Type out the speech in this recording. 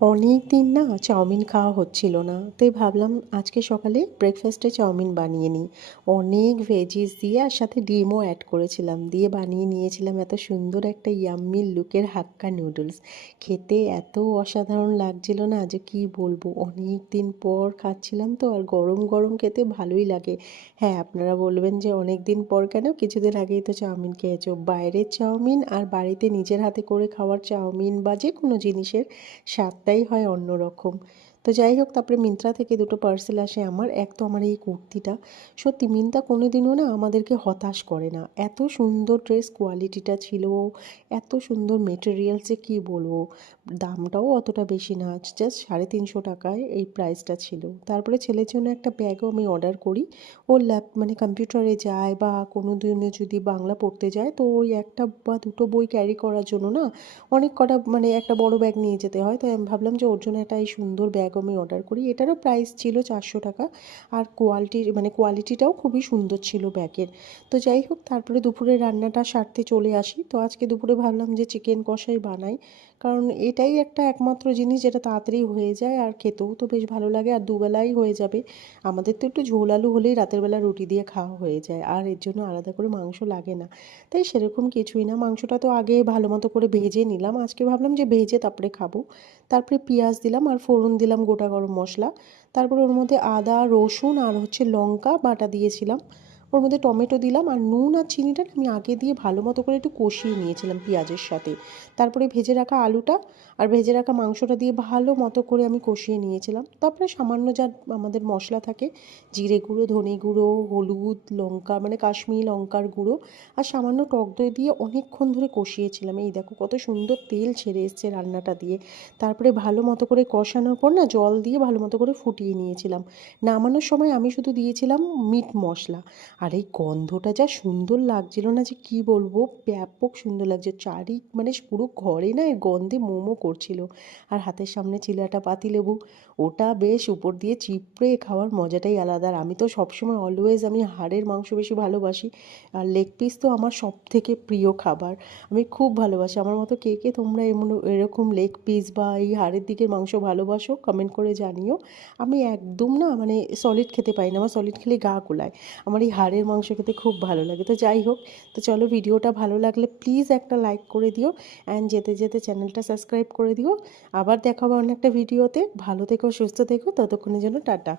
অনেক দিন না চাউমিন খাওয়া হচ্ছিল না, তাই ভাবলাম আজকে সকালে ব্রেকফাস্টে চাউমিন বানিয়ে নিই। অনেক ভেজিস দিয়ে আর সাথে ডিমও অ্যাড করেছিলাম, দিয়ে বানিয়ে নিয়েছিলাম এত সুন্দর একটা ইয়াম্মি লুকের হাক্কা নুডলস। খেতে এত অসাধারণ লাগছিল না যে কি বলবো, অনেক দিন পর খাচ্ছিলাম তো, আর গরম গরম খেতে ভালোই লাগে। হ্যাঁ, আপনারা বলবেন যে অনেক দিন পর কেন, কিছুদিন আগেই তো চাউমিন খেয়েছো। বাইরের চাউমিন আর বাড়িতে নিজের হাতে করে খাওয়ার চাউমিন বা যে কোনো জিনিসের স্বাদটাই হয় অন্যরকম। তো যাই হোক, তারপরে মিন্ত্রা থেকে দুটো পার্সেল আসে আমার। এক তো আমার এই কুর্তিটা, সত্যি মিন্ত্রা কোনোদিনও না আমাদেরকে হতাশ করে না। এত সুন্দর ড্রেস কোয়ালিটিটা ছিল, এত সুন্দর মেটেরিয়ালস যে কী বলবো। দামটাও অতটা বেশি না, জাস্ট 350 টাকায় এই প্রাইসটা ছিল। তারপরে ছেলের জন্য একটা ব্যাগও আমি অর্ডার করি। ও মানে কম্পিউটারে যায় বা কোনো দিনে যদি বাংলা পড়তে যায়, তো ওই একটা বা দুটো বই ক্যারি করার জন্য না অনেক কটা মানে একটা বড় ব্যাগ নিয়ে যেতে হয়। তাই আমি ভাবলাম যে ওর জন্য একটা এই সুন্দর ব্যাগ আমি অর্ডার করি। এটারও প্রাইস ছিল 400 টাকা। আর কোয়ালিটিটাও খুবই সুন্দর ছিল ব্যাগের। তো যাই হোক, তারপরে দুপুরে রান্নাটা সারতে চলে আসি। তো আজকে দুপুরে ভাবলাম যে চিকেন কষাই বানাই, কারণ এটাই একটা একমাত্র জিনিস যেটা তাড়াতাড়ি হয়ে যায় আর খেতেও তো বেশ ভালো লাগে, আর দুবেলাই হয়ে যাবে। আমাদের তো একটু ঝোল আলু হলেই রাতের বেলা রুটি দিয়ে খাওয়া হয়ে যায়, আর এর জন্য আলাদা করে মাংস লাগে না। তাই সেরকম কিছুই না, মাংসটা তো আগে ভালো মতো করে ভেজে নিলাম। আজকে ভাবলাম যে ভেজে তারপরে খাবো। তারপরে পেঁয়াজ দিলাম আর ফোড়ন দিলাম গোটা গরম মশলা। তারপরে ওর মধ্যে আদা রসুন আর লঙ্কা বাটা দিয়েছিলাম। ওর মধ্যে টমেটো দিলাম, আর নুন আর চিনিটা আমি আগে দিয়ে ভালো মতো করে একটু কষিয়ে নিয়েছিলাম পেঁয়াজের সাথে। তারপরে ভেজে রাখা আলুটা আর ভেজে রাখা মাংসটা দিয়ে ভালো মতো করে আমি কষিয়ে নিয়েছিলাম। তারপরে সামান্য যা আমাদের মশলা থাকে, জিরে গুঁড়ো, ধনে গুঁড়ো, হলুদ, লঙ্কা মানে কাশ্মীরি লঙ্কার গুঁড়ো আর সামান্য টক দই দিয়ে অনেকক্ষণ ধরে কষিয়েছিলাম। এই দেখো কত সুন্দর তেল ছেড়ে এসছে রান্নাটা দিয়ে। তারপরে ভালো মতো করে কষানোর পর না জল দিয়ে ভালো মতো করে ফুটিয়ে নিয়েছিলাম। নামানোর সময় আমি শুধু দিয়েছিলাম মিট মশলা। আর এই গন্ধটা যা সুন্দর লাগছিল না যে কি বলবো, ব্যাপক সুন্দর লাগছে। মানে পুরো ঘরে না এর গন্ধে মোমো করছিল। আর হাতের সামনে ছিল একটা পাতিলেবু, ওটা বেশ উপর দিয়ে চিপড়ে খাওয়ার মজাটাই আলাদা। আর আমি তো সবসময় অলওয়েজ আমি হাড়ের মাংস বেশি ভালোবাসি, আর লেগ পিস তো আমার সবথেকে প্রিয় খাবার। আমি খুব ভালোবাসি। আমার মতো কে কে তোমরা এরকম লেগ পিস বা এই হাড়ের দিকের মাংস ভালোবাসো, কমেন্ট করে জানিও। আমি একদম না মানে সলিড খেতে পারি না, আমার সলিড খেলে গা গোলায়। আমার এই হাড়ের মাংস খেতে খুব ভালো লাগে। তো যাই হোক, তো চলো, ভিডিওটা ভালো লাগলে প্লিজ একটা লাইক করে দিও, অ্যান্ড যেতে যেতে চ্যানেলটা সাবস্ক্রাইব করে দিও। আবার দেখা হবে অন্য একটা ভিডিওতে। ভালো থেকো, সুস্থ থেকো, ততক্ষণের জন্য টাটা।